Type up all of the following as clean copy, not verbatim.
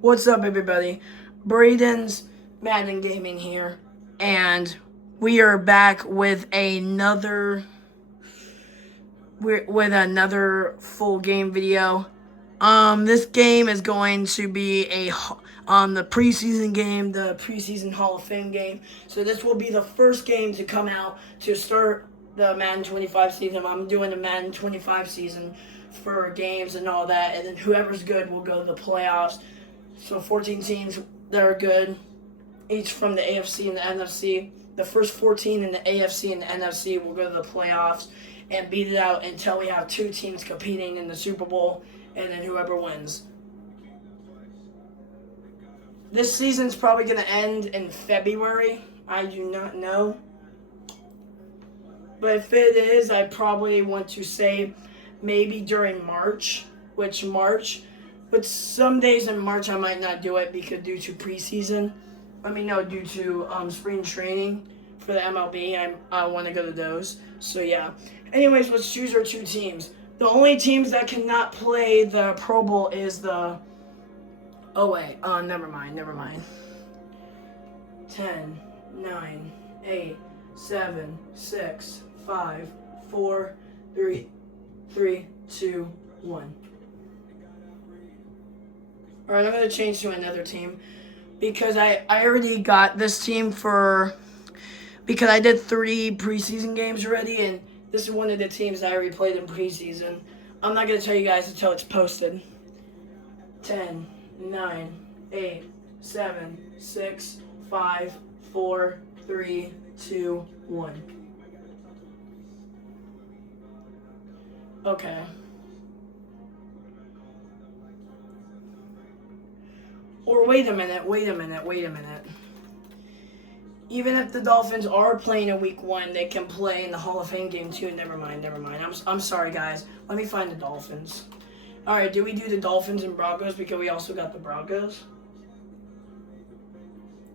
What's up, everybody? Braden's Madden Gaming here, and we are back with another full game video. This game is going to be the preseason game, the preseason Hall of Fame game. So this will be the first game to come out to start the Madden 25 season. I'm doing the Madden 25 season for games and all that, and then whoever's good will go to the playoffs. So 14 teams that are good, each from the AFC and the NFC. The first 14 in the AFC and the NFC will go to the playoffs and beat it out until we have two teams competing in the Super Bowl, and then whoever wins. This season's probably going to end in February. I do not know. But if it is, I probably want to say maybe during March, but some days in March I might not do it because due to preseason. Due to spring training for the MLB. I want to go to those. So yeah. Anyways, let's choose our two teams. The only teams that cannot play the Pro Bowl is the. Oh wait. Never mind. 10, 9, 8, 7, 6, 5, 4, 3, 2, 1. Alright, I'm going to change to another team because I already got this team because I did 3 preseason games already, and this is one of the teams that I already played in preseason. I'm not going to tell you guys until it's posted. 10, 9, 8, 7, 6, 5, 4, 3, 2, 1. Okay. Or wait a minute. Even if the Dolphins are playing in week 1, they can play in the Hall of Fame game too. Never mind. I'm sorry, guys. Let me find the Dolphins. Alright, do we do the Dolphins and Broncos because we also got the Broncos?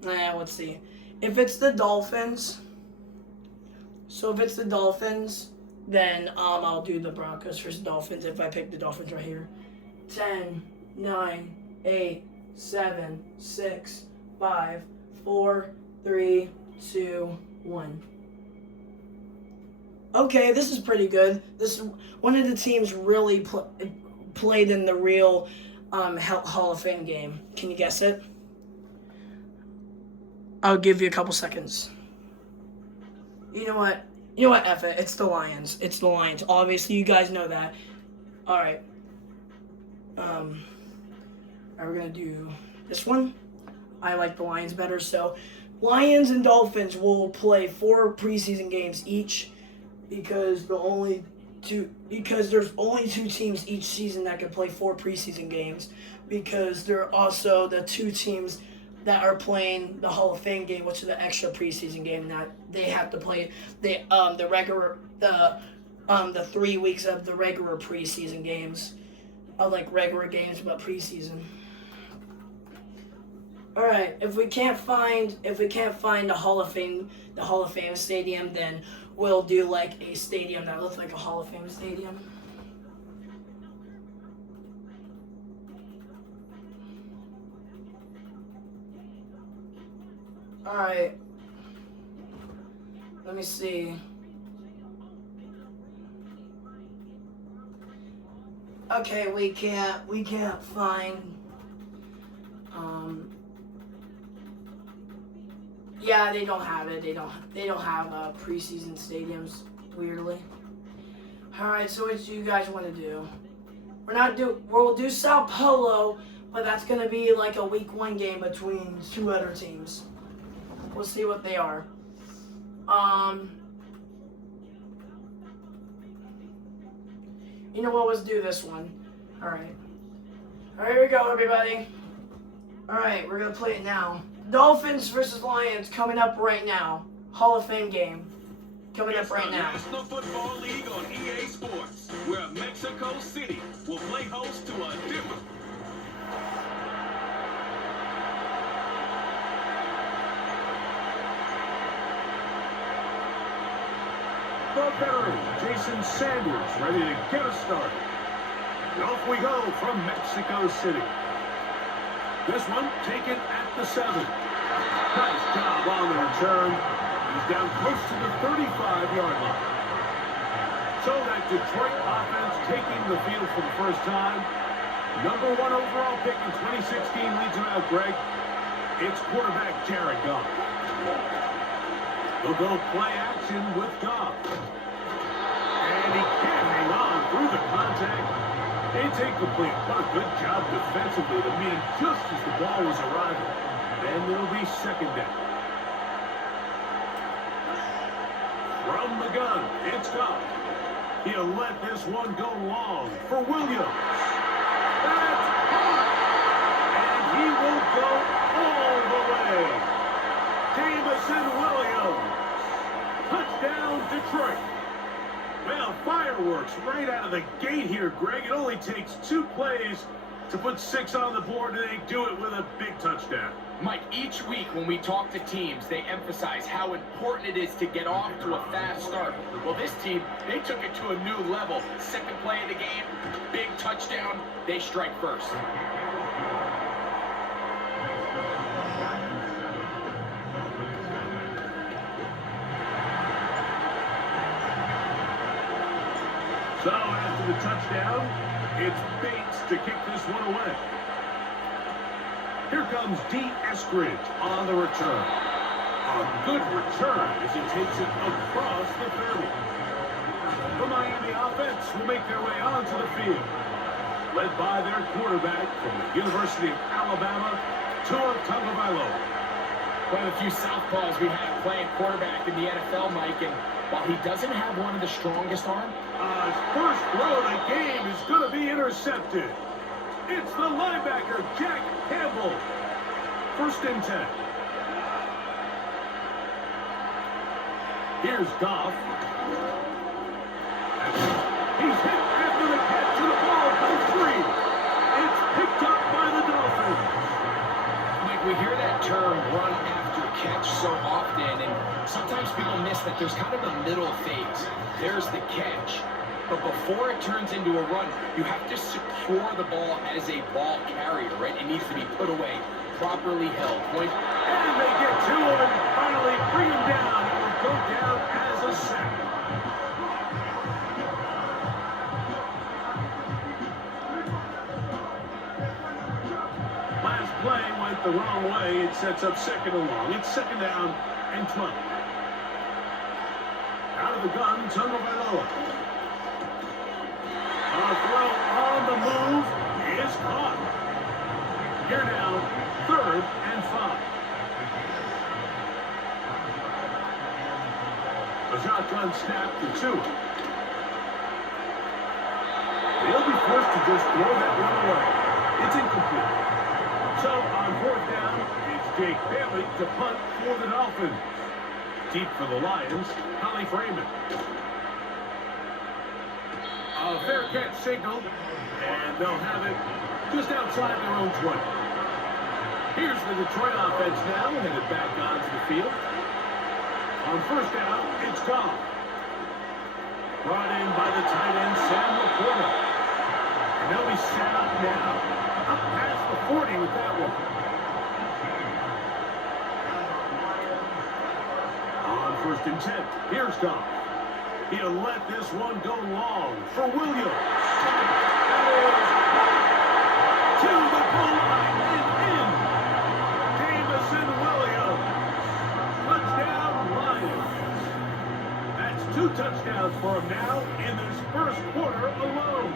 Let's see. If it's the Dolphins, then I'll do the Broncos versus Dolphins if I pick the Dolphins right here. 10, 9, 8, 7, 6, 5, 4, 3, 2, 1. Okay, this is pretty good. This is one of the teams really played in the real Hall of Fame game. Can you guess it? I'll give you a couple seconds. You know what? F it. It's the Lions. Obviously, you guys know that. Alright. We're going to do this one. I like the Lions better. So, Lions and Dolphins will play 4 preseason games each because there's only 2 teams each season that can play 4 preseason games, because there are also the 2 teams that are playing the Hall of Fame game, which is the extra preseason game that they have to play the 3 weeks of the regular preseason games. I like regular games but preseason. All right, if we can't find the Hall of Fame stadium, then we'll do like a stadium that looks like a Hall of Fame stadium. All right. Let me see. Okay, we can't find yeah, they don't have it. They don't have preseason stadiums, weirdly. Alright, so what do you guys want to do? We'll do Sao Paulo, but that's gonna be like a week 1 game between 2 other teams. We'll see what they are. You know what, let's do this one. Alright, here we go, everybody. Alright, we're gonna play it now. Dolphins versus Lions coming up right now. Hall of Fame game coming up right now. National Football League on EA Sports, where Mexico City will play host to a different. The veteran Jason Sanders ready to get us started. And off we go from Mexico City. This one taken at the 7. Nice job on the return. He's down close to the 35-yard line. So that Detroit offense taking the field for the first time. Number 1 overall pick in 2016 leads him out, Greg. It's quarterback Jared Goff. They'll go play action with Goff. And he can't hang on through the contact. It's incomplete. What a good job defensively to meet him just as the ball was arriving. And it'll be second down. From the gun, it's Goff. He'll let this one go long for Williams. That's caught. And he will go all the way. Jamison Williams. Touchdown, Detroit. Well, fireworks right out of the gate here, Greg. It only takes 2 plays to put 6 on the board, and they do it with a big touchdown. Mike, each week when we talk to teams, they emphasize how important it is to get off to a fast start. Well, this team, they took it to a new level. Second play of the game, big touchdown, they strike first. So after the touchdown, it's Bates to kick this one away. Here comes D. Eskridge on the return. A good return as he takes it across the 30. The Miami offense will make their way onto the field, led by their quarterback from the University of Alabama, Tua Tagovailoa. Quite a few southpaws we have playing quarterback in the NFL, Mike, and while he doesn't have one of the strongest arms, His first throw of the game is going to be intercepted. It's the linebacker, Jack Campbell. First and 10. Here's Goff. He's hit after the catch, and the ball goes free. It's picked up by the Dolphins. Mike, we hear that term run after catch so often, and sometimes people miss that there's kind of a middle phase. There's the catch. But before it turns into a run, you have to secure the ball as a ball carrier, right? It needs to be put away, properly held. Point. And they get to him and finally bring him down. It will go down as a sack. Last play went the wrong way. It sets up second and long. It's second down and 12. Out of the gun, Tagovailoa. A throw on the move is caught. Here now, third and 5. A shotgun snap to 2. They'll be forced to just throw that one away. It's incomplete. So on fourth down, it's Jake Bailey to punt for the Dolphins. Deep for the Lions, Holly Freeman. A fair catch signal, and they'll have it just outside their own 20. Here's the Detroit offense now, headed back onto the field. On first down, it's Goff. Brought in by the tight end, Sam Laporta. And they'll be set up now, up past the 40 with that one. On first and 10, here's Goff. He'll let this one go long for Williams. That is to the goal line and in. Jamison Williams. Touchdown Lions. That's 2 touchdowns for him now in this first quarter alone.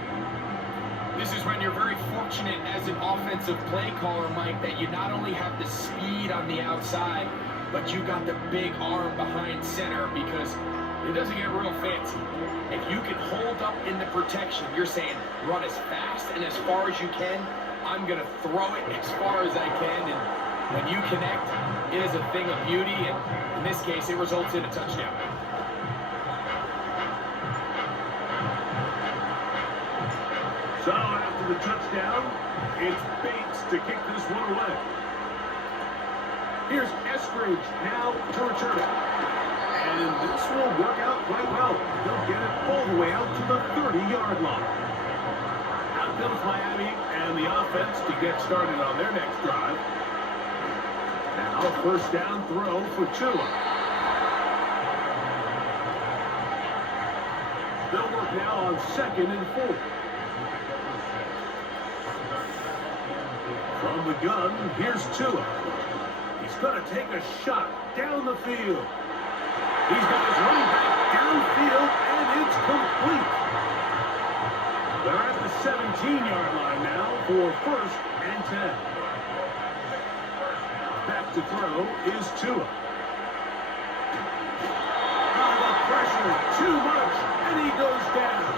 This is when you're very fortunate as an offensive play caller, Mike, that you not only have the speed on the outside, but you got the big arm behind center, because it doesn't get real fancy. If you can hold up in the protection, you're saying run as fast and as far as you can. I'm going to throw it as far as I can. And when you connect, it is a thing of beauty. And in this case, it results in a touchdown. So after the touchdown, it's Bates to kick this one away. Here's Eskridge now to return it. And this will work out quite well. They'll get it all the way out to the 30-yard line. Out comes Miami, and And the offense to get started on their next drive. Now, first down throw for Tua. They'll work now on 2nd and 4. From the gun, here's Tua. He's going to take a shot down the field. He's got his running back downfield, and it's complete. They're at the 17-yard line now for 1st and 10. Back to throw is Tua. The pressure, too much, and he goes down.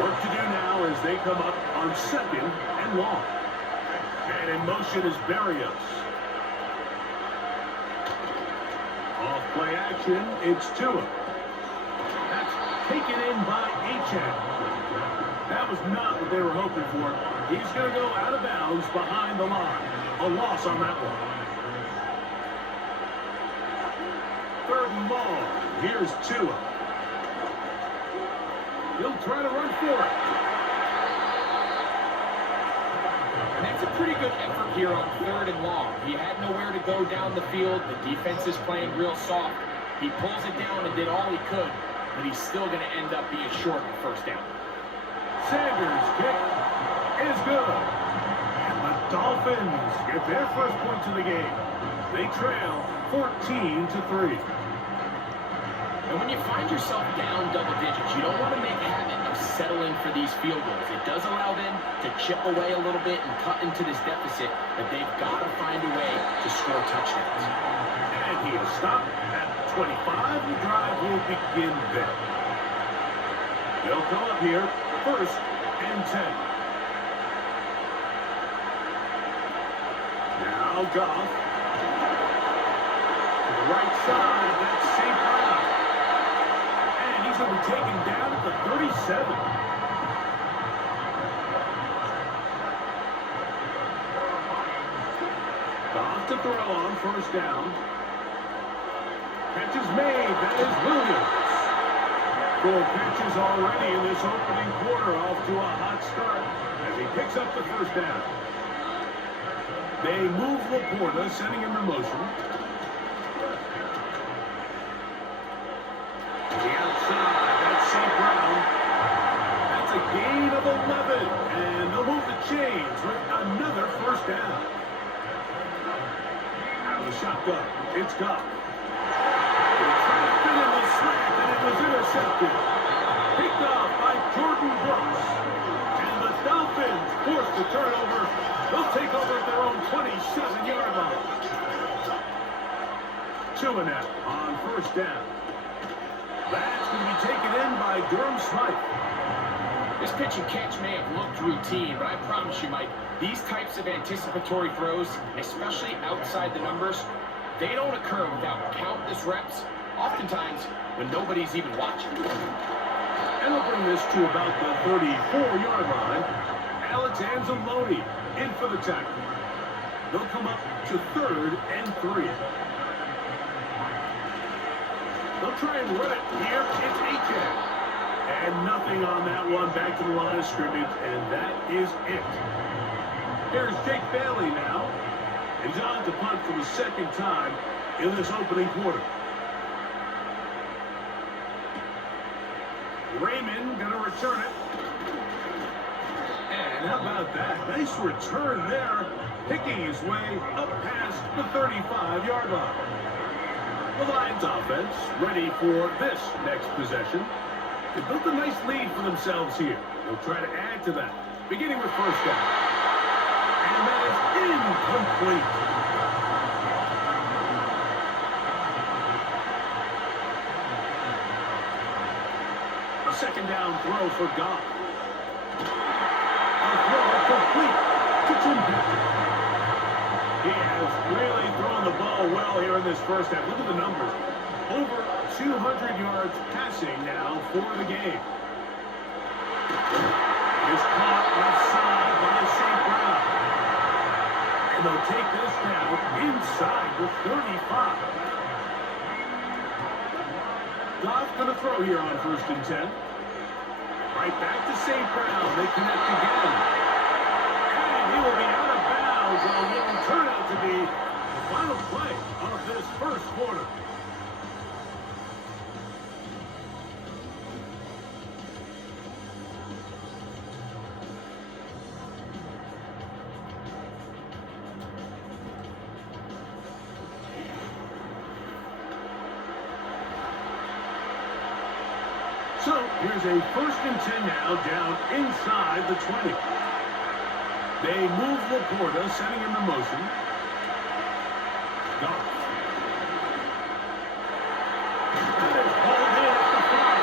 Work to do now as they come up on 2nd and long. And in motion is Berrios. Off play action, it's Tua. That's taken in by Achane. That was not what they were hoping for. He's going to go out of bounds behind the line. A loss on that one. 3rd and long. Here's Tua. He'll try to run for it. And that's a pretty good effort here on 3rd and long. He had nowhere to go down the field. The defense is playing real soft. He pulls it down and did all he could, but he's still going to end up being short of 1st down. Sanders' kick is good. And the Dolphins get their first points of the game. They trail 14-3. And when you find yourself down double digits, you don't want to make a habit of settling for these field goals. It does allow them to chip away a little bit and cut into this deficit, but they've got to find a way to score touchdowns. And he is stopped at 25. The drive will begin there. They'll come up here, 1st and 10. Now Goff. To the right side, that's St. Brown. And he's going to be taken down at the 37. Goff to throw on 1st down. Catch is made. That is Williams. 4 catches already in this opening quarter, off to a hot start as he picks up the 1st down. They move Laporta, sending him in motion. To the outside, that's St. Brown. That's a gain of 11, and they'll move the chains with another 1st down. Out of the shotgun, it's Goff. Trying to fit in the slant, and it was intercepted. Picked off by Jordan Brooks. And the Dolphins force the turnover. They'll take over at their own 27-yard line. Tua now on 1st down. That's going to be taken in by Durham Smythe. This pitch and catch may have looked routine, but I promise you, Mike, these types of anticipatory throws, especially outside the numbers, they don't occur without countless reps, oftentimes when nobody's even watching. And we'll bring this to about the 34-yard line. Alex Anzalone in for the tackle. They'll come up to 3rd and 3. They'll try and run it here. It's Achane. And nothing on that one. Back to the line of scrimmage, and that is it. Here's Jake Bailey now. He's on to punt for the 2nd time in this opening quarter. Raymond going to return it. And how about that? Nice return there, picking his way up past the 35-yard line. The Lions offense ready for this next possession. They built a nice lead for themselves here. They'll try to add to that, beginning with 1st down. And that is incomplete. A 2nd down throw for Goff. A throw complete to Tim Patrick. He has really thrown the ball well here in this 1st half. Look at the numbers. Over 200 yards passing now for the game. Is caught left side by St. Brown. And they'll take this down inside the 35. Goff going to throw here on 1st and 10. Right back to St. Brown. They connect again. will be out of bounds on what will turn out to be the final play of this first quarter. So here's a 1st and 10 now, down inside the 20. They move Laporta, setting him in motion. Goff. That is hauled in at the 5.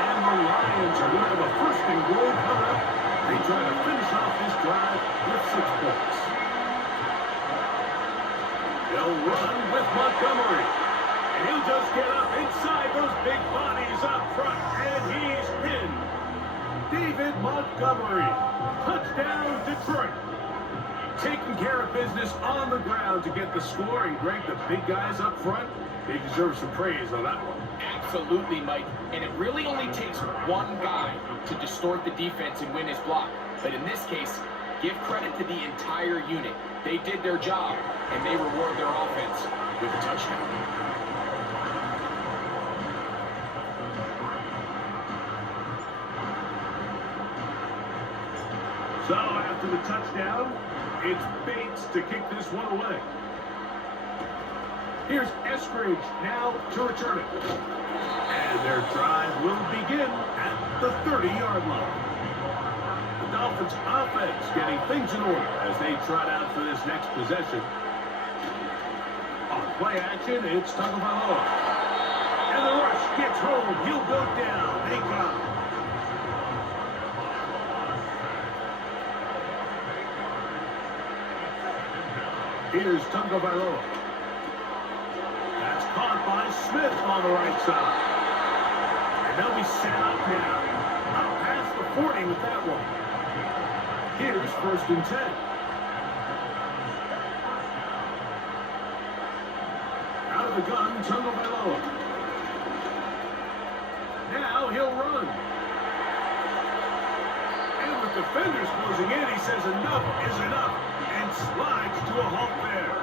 And the Lions are going to have a 1st and goal coming up. They try to finish off this drive with 6 points. They'll run with Montgomery. And he'll just get up inside those big bodies up front. And he's in. David Montgomery. Touchdown, Detroit. Taking care of business on the ground to get the score. And Greg, the big guys up front, they deserve some praise on that one. Absolutely, Mike. And it really only takes one guy to distort the defense and win his block. But in this case, give credit to the entire unit. They did their job, and they reward their offense with a touchdown. So after the touchdown, it's Bates to kick this one away. Here's Eskridge now to return it. And their drive will begin at the 30-yard line. The Dolphins offense getting things in order as they trot out for this next possession. On play action, it's Tagovailoa. And the rush gets home. He'll go down. They got him. Here's Tagovailoa. That's caught by Smith on the right side. And they'll be set up now. Up past the 40 with that one. Here's 1st and 10. Out of the gun, Tagovailoa. Now he'll run. And with defenders closing in, he says enough is enough. And slides to a halt there.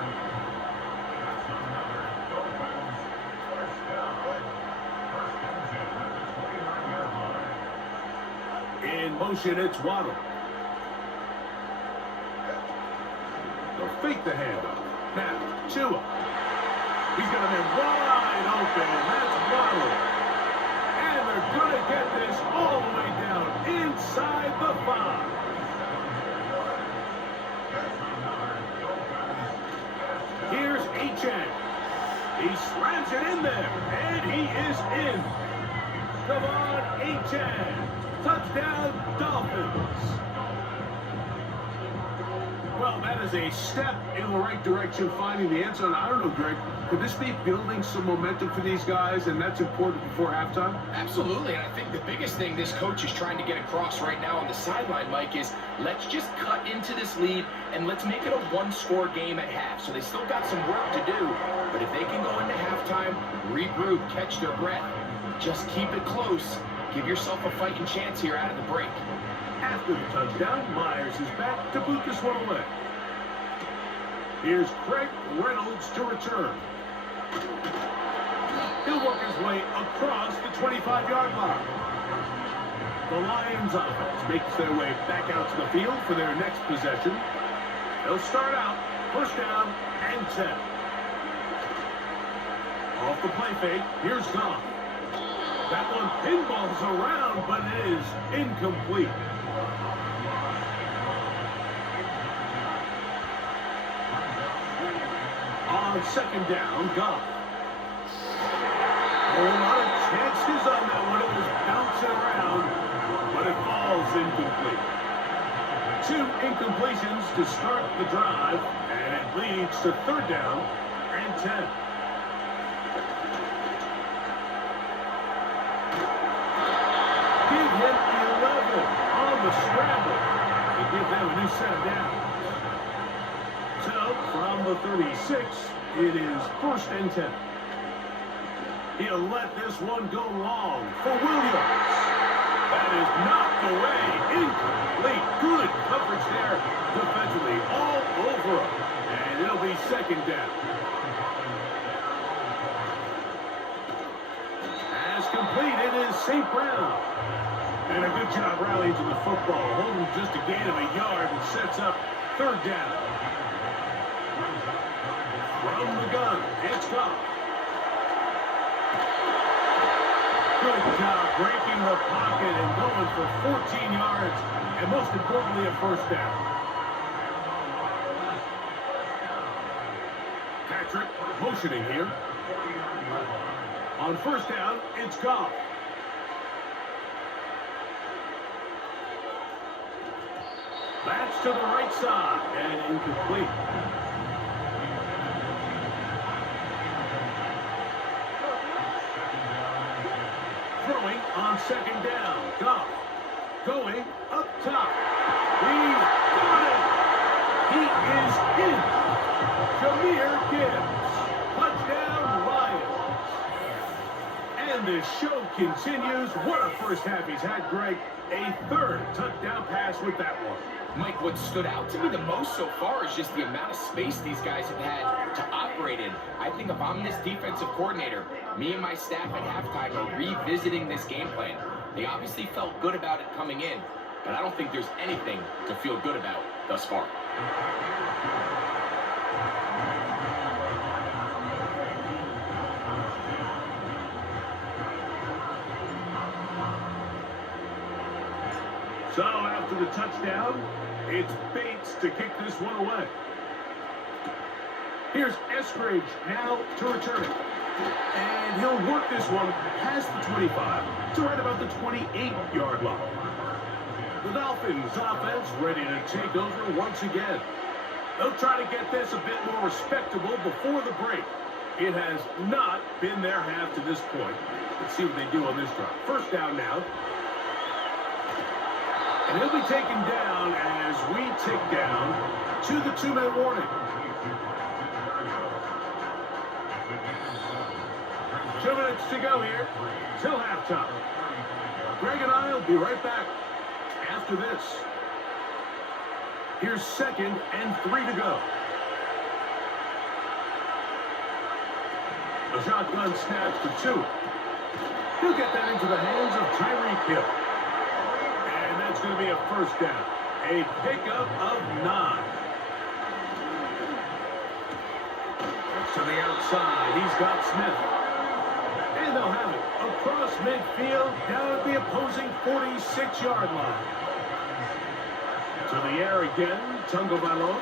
In motion, it's Waddle. They'll fake the handoff. Now, Tua. He's got a man wide open. That's Waddle. And they're going to get this all the way down inside the 5. Here's Achane. He slams it in there, and he is in. Come on, Achane. Touchdown, Dolphins. Well, that is a step in the right direction, finding the end zone. I don't know, Greg, could this be building some momentum for these guys, and that's important before halftime? Absolutely, and I think the biggest thing this coach is trying to get across right now on the sideline, Mike, is let's just cut into this lead and let's make it a one-score game at half. So they still got some work to do, but if they can go into halftime, regroup, catch their breath, just keep it close, give yourself a fighting chance here out of the break. After the touchdown, Myers is back to boot this one away. Here's Craig Reynolds to return. He'll work his way across the 25-yard line. The Lions offense makes their way back out to the field for their next possession. They'll start out 1st down and 10. Off the play fake, here's Goff. That one pinballs around, but it is incomplete. On 2nd down, Goff. A lot of chances on that one. It was bouncing around, but it falls incomplete. 2 incompletions to start the drive, and it leads to 3rd down and 10. Give him 11 on the scramble to give them a new set of downs. So, from the 36, it is 1st and 10. He'll let this one go long for Williams. That is knocked away. Incomplete. Good coverage there defensively. All over him. And it'll be second down. As completed is St. Brown. And a good job rallying to the football. Holding just a gain of a yard and sets up third down. From the gun, it's Goff. Good job breaking the pocket and going for 14 yards. And most importantly, a first down. Patrick motioning here. On first down, it's Goff. That's to the right side and incomplete. Throwing on second down. Goff going up top. He's got it. He is in. Jahmyr Gibbs. Touchdown, Lions. And the show continues. What a first half he's had, Greg. A third touchdown pass with that one. Mike, what stood out to me the most so far is just the amount of space these guys have had to operate in. I think if I'm this defensive coordinator, me and my staff at halftime are revisiting this game plan. They obviously felt good about it coming in, but I don't think there's anything to feel good about thus far. So after the touchdown, it's Bates to kick this one away. Here's Eskridge now to return it. And he'll work this one past the 25 to right about the 28-yard line. The Dolphins offense ready to take over once again. They'll try to get this a bit more respectable before the break. It has not been their half to this point. Let's see what they do on this drive. First down now. And he'll be taken down as we tick down to the 2-minute warning. Two minutes to go here till halftime. Greg and I will be right back after this. Here's 2nd and 3 to go. A shotgun snap for 2. He'll get that into the hands of Tyreek Hill. And that's going to be a first down. A pickup of 9. To the outside, he's got Smith. And they'll have it across midfield down at the opposing 46-yard line. To the air again, Tagovailoa.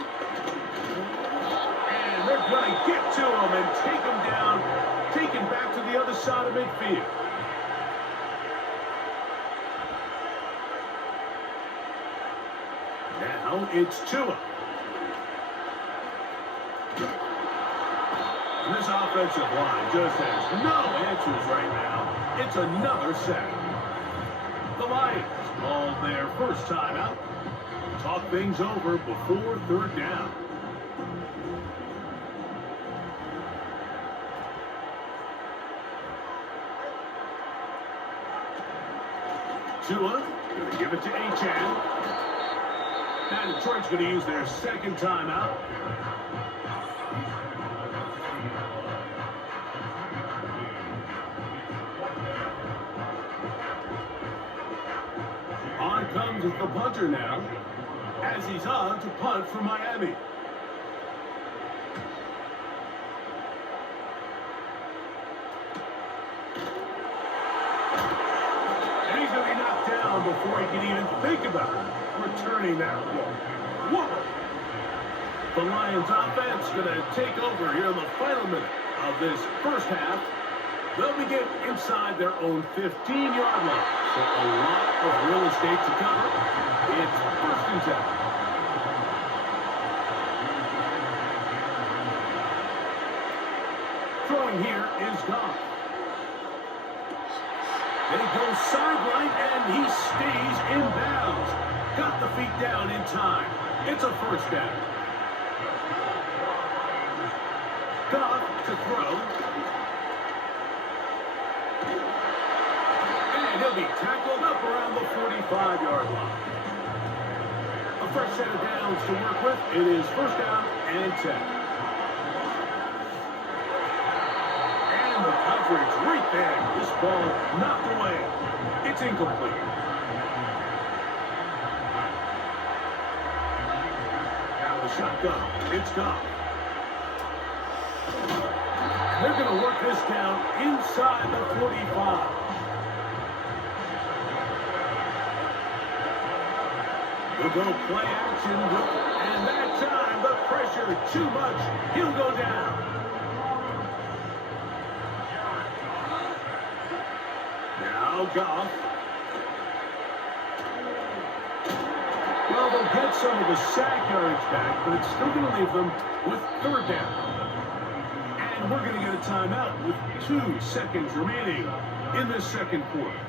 And they're going to get to him and take him down, take him back to the other side of midfield. Now it's Tua. And this offensive line just has no answers right now. It's another sack. The Lions called their first timeout. Talk things over before third down. Tua going to give it to Achane. Now Detroit's going to use their second timeout. On comes the punter now, as he's on to punt for Miami. And he's going to be knocked down before he can even think about returning that ball. Whoa! The Lions offense going to take over here in the final minute of this first half. They'll begin inside their own 15-yard line. So a lot of real estate to cover. It's 1st and 10. Throwing here is Goff. They go sideline, and he stays in bounds. Got the feet down in time. It's a first down. Goff to throw. And He'll be tackled up around the 45-yard line. A fresh set of downs to work with. It is first down and 10. And the coverage right there. This ball knocked away. It's incomplete. Now the shotgun. It's gone. They're going to work this down inside the 45. We'll go play action, and that time the pressure too much. He'll go down. Now Goff. Well, they'll get some of the sack yards back, but it's still going to leave them with third down. And we're going to get a timeout with 2 seconds remaining in this second quarter.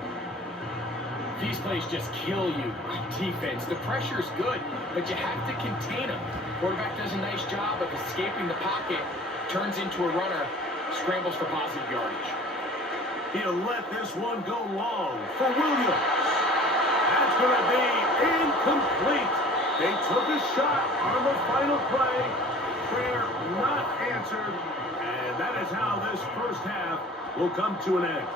These plays just kill you on defense. The pressure's good, but you have to contain them. Quarterback does a nice job of escaping the pocket, turns into a runner, scrambles for positive yardage. He'll let this one go long for Williams. That's going to be incomplete. They took a shot on the final play. Prayer not answered. And that is how this first half will come to an end.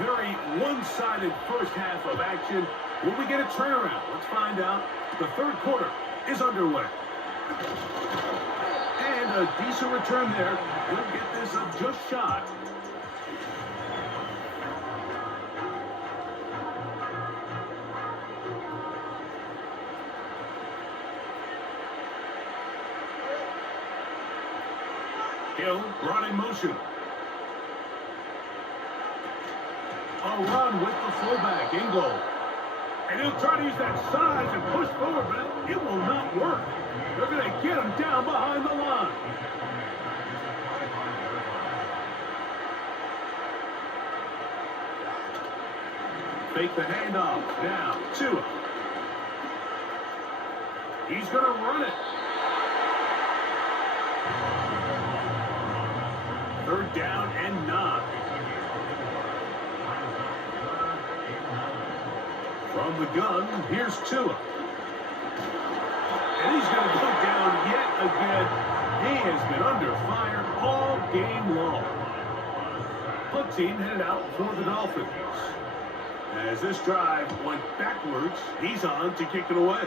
Very one-sided first half of action. Will we get a turnaround? Let's find out. The third quarter is underway. And a decent return there. We'll get this up just shot. Hill brought in motion. A run with the fullback in goal. And he'll try to use that size and push forward, but it will not work. They're going to get him down behind the line. Fake the handoff. Now, Tua. He's going to run it. Third down and 9. From the gun, here's Tua. And he's going to go down yet again. He has been under fire all game long. Punt team headed out for the Dolphins. As this drive went backwards, he's on to kick it away.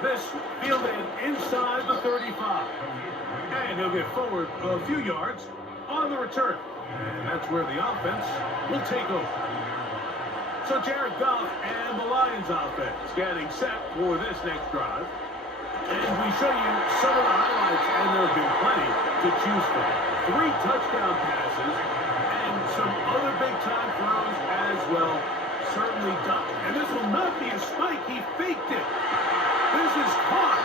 This fielded inside the 35. And he'll get forward a few yards on the return. And that's where the offense will take over. So Jared Goff and the Lions offense getting set for this next drive. And we show you some of the highlights, and there have been plenty to choose from. 3 touchdown passes and some other big-time throws as well. Certainly done. And this will not be a spike. He faked it. This is caught.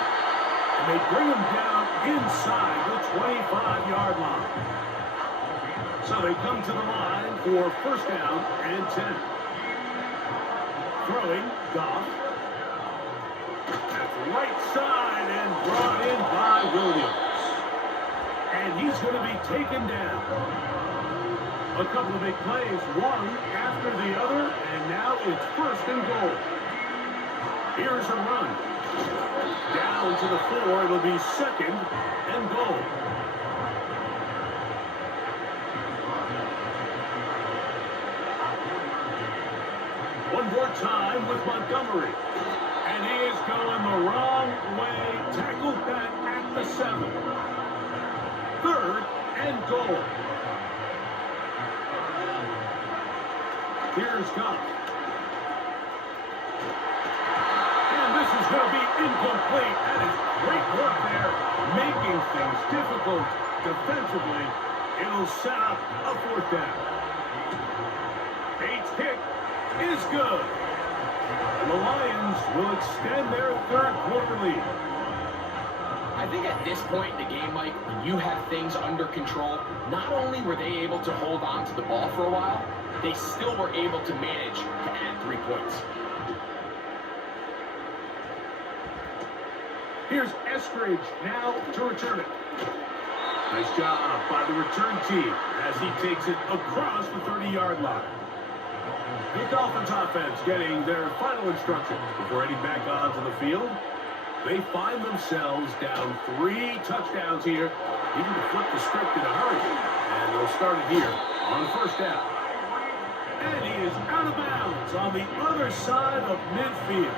And they bring him down inside the 25-yard line. So they come to the line for first down and 10. Throwing, Goff. At the right side and brought in by Williams. And he's going to be taken down. A couple of big plays, one after the other, and now it's first and goal. Here's a run. Down to the 4, it'll be second and goal. One more time with Montgomery. And he is going the wrong way. Tackled back at the 7. Third and goal. Here's Goff. And this is going to be incomplete. That is great work there, making things difficult defensively. It'll set up a fourth down. Bates' kick is good. And the Lions will extend their third quarter lead. I think at this point in the game, Mike, when you have things under control, not only were they able to hold on to the ball for a while, they still were able to manage to add 3 points. Here's Eskridge now to return it. Nice job by the return team as he takes it across the 30-yard line. The Dolphins offense getting their final instructions before heading back onto the field. They find themselves down 3 touchdowns here, needing to flip the script in a hurry. And they'll start it here on first down. And he is out of bounds on the other side of midfield.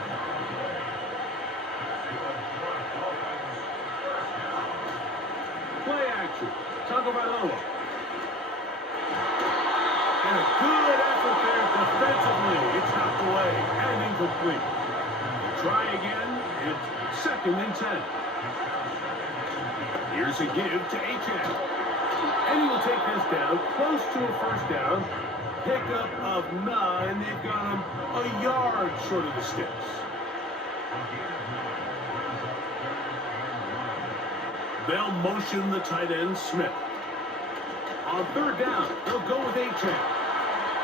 Play action. Tagovailoa. And a good effort there defensively. It's knocked away and incomplete. Try again. It's 2nd and 10. Here's a give to Achane. And he will take this down close to a first down. Pickup of 9. They've got him a yard short of the sticks. They'll motion the tight end Smith. On 3rd down, they'll go with Achane.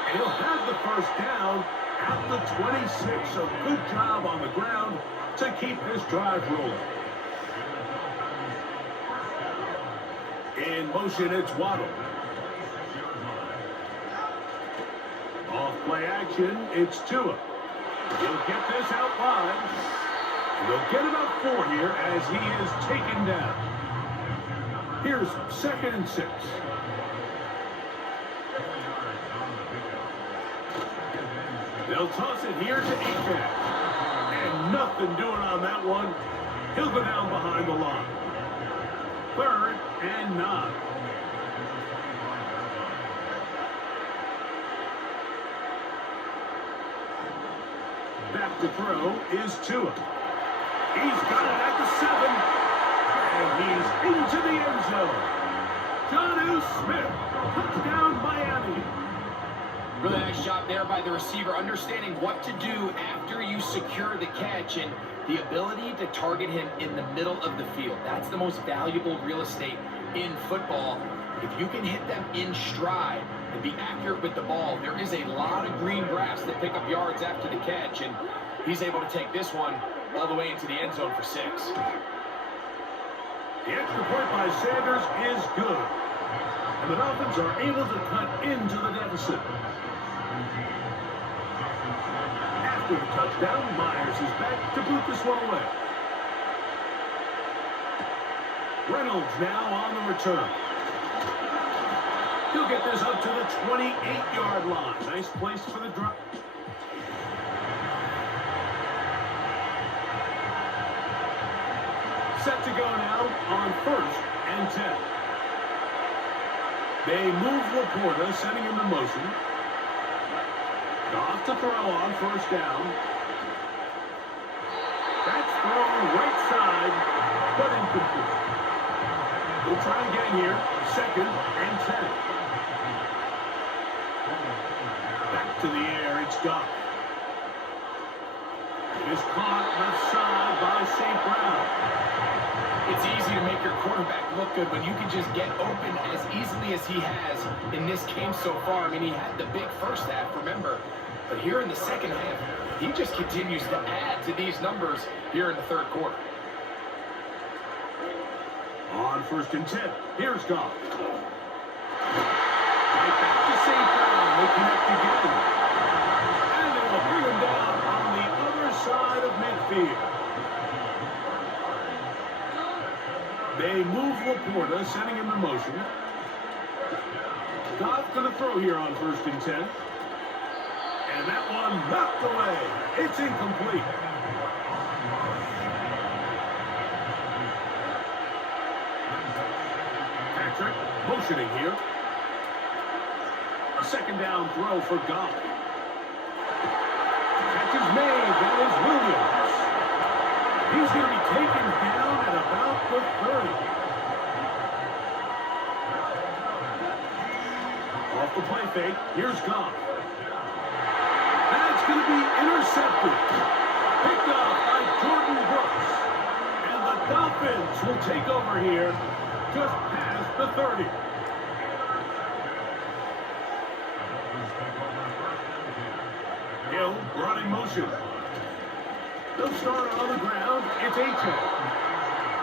And he'll have the first down at the 26. So good job on the ground to keep this drive rolling. In motion, it's Waddle. Off play action, it's Tua. He'll get this out wide. They'll get about 4 here as he is taken down. Here's 2nd and 6. They'll toss it here to Achane. And nothing doing on that one. He'll go down behind the line. 3rd and 9. Back to throw is Tua. He's got it at the 7. And he's into the end zone. Jonnu Smith. Touchdown Miami. Really nice job there by the receiver, understanding what to do after you secure the catch and the ability to target him in the middle of the field. That's the most valuable real estate in football. If you can hit them in stride and be accurate with the ball, there is a lot of green grass to pick up yards after the catch, and he's able to take this one all the way into the end zone for 6. The extra point by Sanders is good. And the Dolphins are able to cut into the deficit. After the touchdown, Myers is back to boot this one away. Reynolds now on the return. He'll get this up to the 28-yard line. Nice place for the drop. Set to go now on 1st and 10. They move Laporta, sending him in motion. Off to throw on 1st down. That's thrown right side, but incomplete. We'll try again here. 2nd and 10. Back to the air, it's Goff. It is caught left side by St. Brown. It's easy to make your quarterback look good when you can just get open as easily as he has in this game so far. I mean, he had the big first half, remember, but here in the second half, he just continues to add to these numbers here in the 3rd quarter. On 1st and 10, here's Goff. Right back to St. Brown. They connect again. And they will bring him down on the other side of midfield. They move Laporta, sending him in motion. Goff going to throw here on 1st and 10. And that one knocked away. It's incomplete. Patrick motioning here. A 2nd down throw for Goff. Catch is made. That is Williams. He's going to be taken down at about the 30. Off the play fake, here's Goff. That's going to be intercepted. Picked off by Jordan Brooks. And the Dolphins will take over here just past the 30. Hill brought in motion. They'll start on the ground. It's Achane.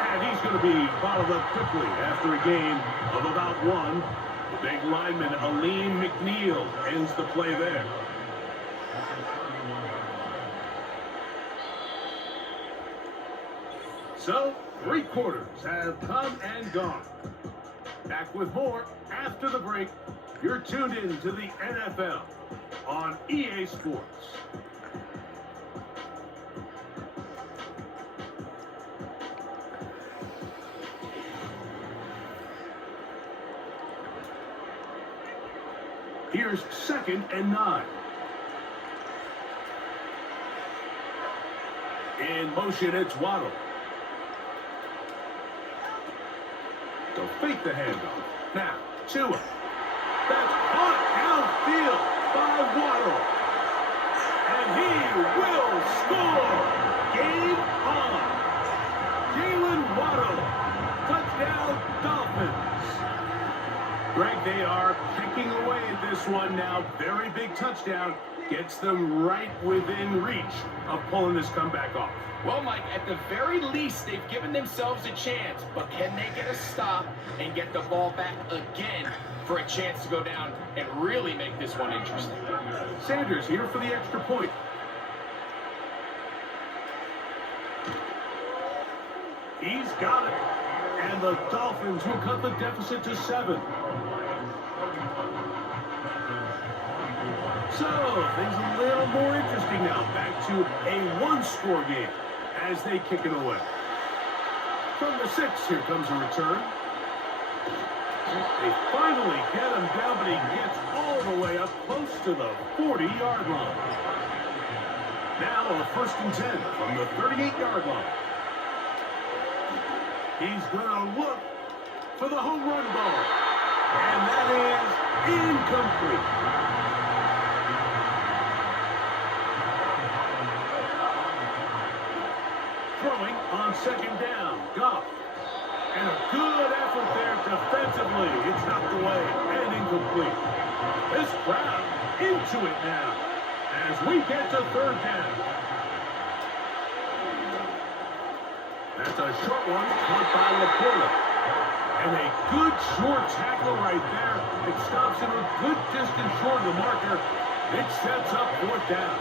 And he's going to be bottled up quickly after a gain of about one. The big lineman, Aleem McNeil, ends the play there. So, 3 quarters have come and gone. Back with more after the break. You're tuned in to the NFL on EA Sports. Here's 2nd and 9. In motion, it's Waddle. They'll fake the handoff. Now, Tua. That's caught downfield by Waddle. And he will score. Game on. Jalen Waddle. Touchdown, Dolphins. Greg, they are picking away at this one now. Very big touchdown. Gets them right within reach of pulling this comeback off. Well, Mike, at the very least, they've given themselves a chance, but can they get a stop and get the ball back again for a chance to go down and really make this one interesting? Sanders here for the extra point. He's got it. And the Dolphins will cut the deficit to 7. So, things a little more interesting now. Back to a 1-score game as they kick it away. From the 6, here comes a return. They finally get him down, but he gets all the way up close to the 40-yard line. Now a 1st and 10 from the 38-yard line. He's going to look for the home run ball. And that is incomplete. Throwing on 2nd down, Goff. And a good effort there defensively. It's knocked away and incomplete. This crowd into it now as we get to 3rd down. That's a short one caught by Laporta. And a good short tackle right there. It stops him a good distance short of the marker. It sets up 4th down.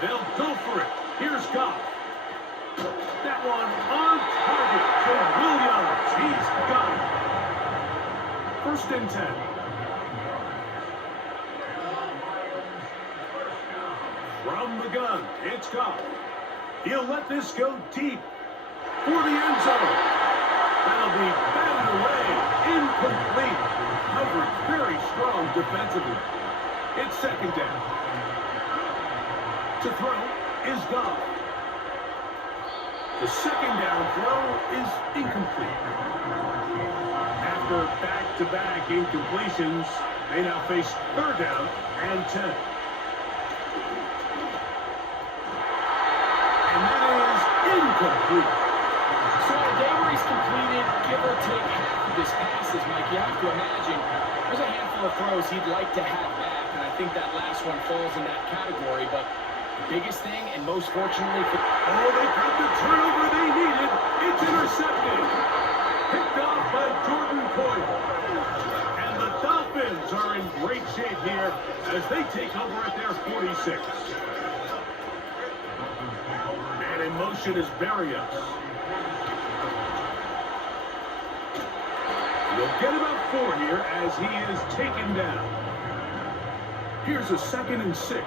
They'll go for it. Here's Goff. That one on target to Williams. He's got it. 1st and 10. From the gun, it's Goff. He'll let this go deep for the end zone. That'll be batted away. Incomplete. Coverage very strong defensively. It's 2nd down. To throw is Goff. The 2nd down throw is incomplete. After back-to-back incompletions, they now face 3rd down and 10. And that is incomplete. So on a day where he's completed, give or take half of his passes, Mike, you have to imagine there's a handful of throws he'd like to have back, and I think that last one falls in that category, but the biggest thing, and most fortunately for... Oh, they got the turnover they needed. It's intercepted. Picked off by Jordan Poyer. And the Dolphins are in great shape here as they take over at their 46. And in motion is Berrios. He'll get about 4 here as he is taken down. Here's a 2nd and 6.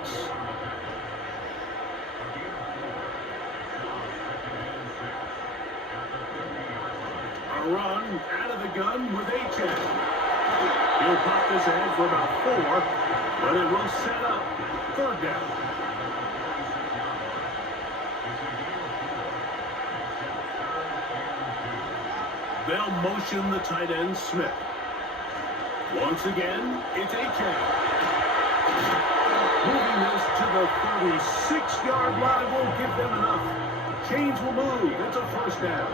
A run out of the gun with H.N. He'll pop this ahead for about 4, but it will set up 3rd down. They'll motion the tight end Smith. Once again, it's H.N. Moving this to the 36-yard line won't give them enough. Chains will move. It's a 1st down.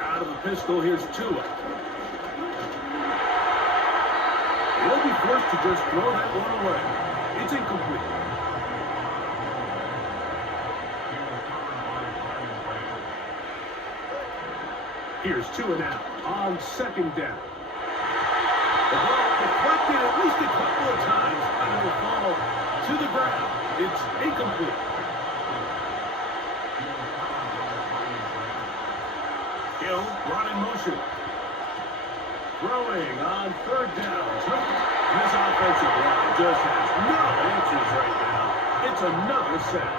Out of the pistol, here's Tua. He'll be forced first to just throw that one away. It's incomplete. Here's 2 and out on 2nd down. The ball deflected at least a couple of times, and it will fall to the ground. It's incomplete. Hill brought in motion. Throwing on 3rd down. This offensive line just has no answers right now. It's another sack.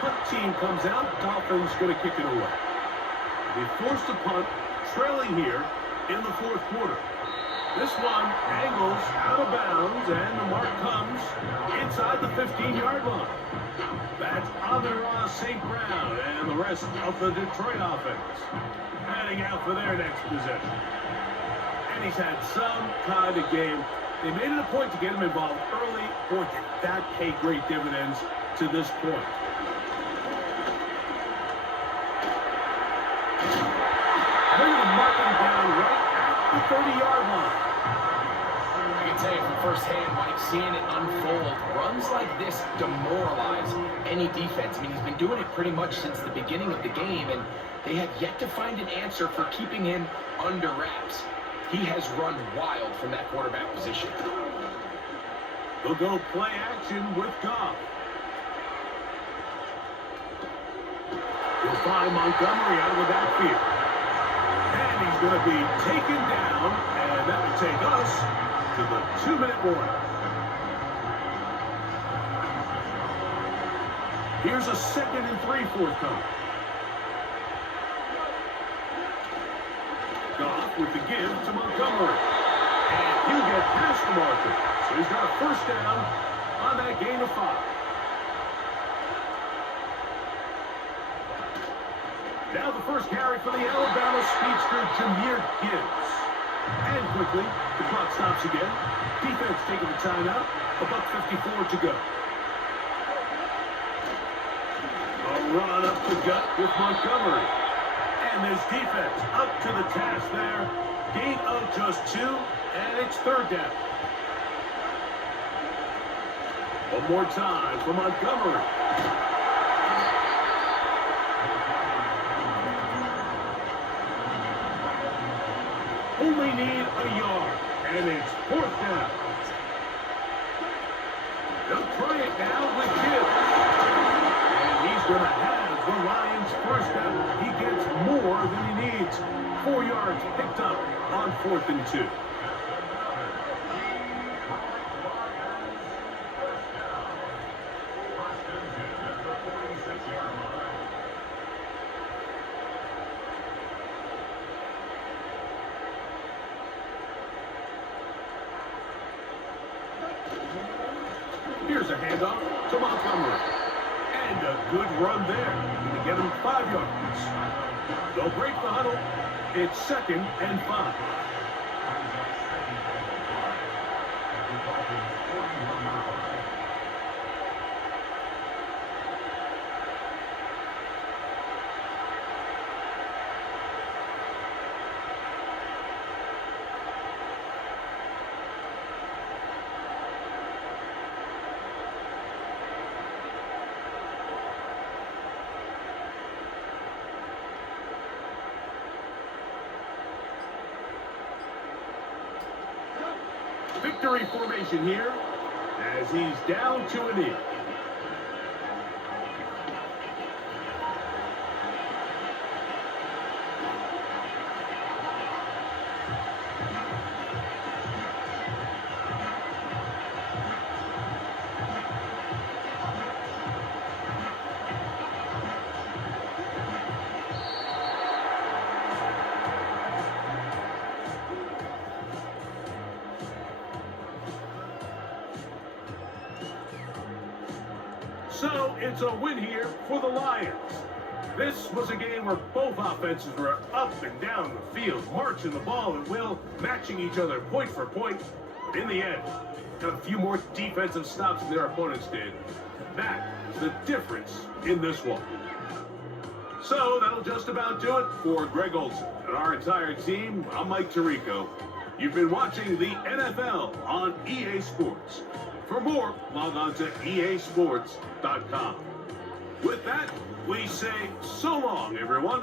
Punt team comes out. Dolphins going to kick it away. They forced a punt, trailing here in the 4th quarter. This one angles out of bounds, and the mark comes inside the 15-yard line. That's Amon St. Brown and the rest of the Detroit offense heading out for their next possession. And he's had some kind of game. They made it a point to get him involved early. Boy, did that pay great dividends to this point. They're going to mark him down right at the 30-yard line. I can tell you from firsthand, Mike, seeing it unfold, runs like this demoralize any defense. I mean, he's been doing it pretty much since the beginning of the game, and they have yet to find an answer for keeping him under wraps. He has run wild from that quarterback position. They'll go play action with Goff. We'll find Montgomery out of the backfield. And he's going to be taken down, and that will take us to the 2-minute warning. Here's a 2nd and 3 forthcoming. Goff with the give to Montgomery. And he'll get past the marker. So he's got a 1st down on that gain of 5. Now the first carry for the Alabama speedster, Jahmyr Gibbs. And quickly, the clock stops again. Defense taking the timeout. $1:54 to go. A run up the gut with Montgomery. And this defense up to the task there. Gain of just 2, and it's 3rd down. One more time for Montgomery. Only need a yard, and it's 4th down. They'll try it now with Gibbs. And he's going to have the Lions' 1st down. He gets more than he needs. 4 yards picked up on 4th and 2. Here's a handoff to Montgomery. And a good run there to get him 5 yards. They'll break the huddle. It's 2nd and 5. Victory formation here as he's down to a knee. So it's a win here for the Lions. This was a game where both offenses were up and down the field, marching the ball at will, matching each other point for point. But in the end, got a few more defensive stops than their opponents did. That is the difference in this one. So that'll just about do it for Greg Olson and our entire team. I'm Mike Tirico. You've been watching the NFL on EA Sports. For more, log on to easports.com. With that, we say so long, everyone.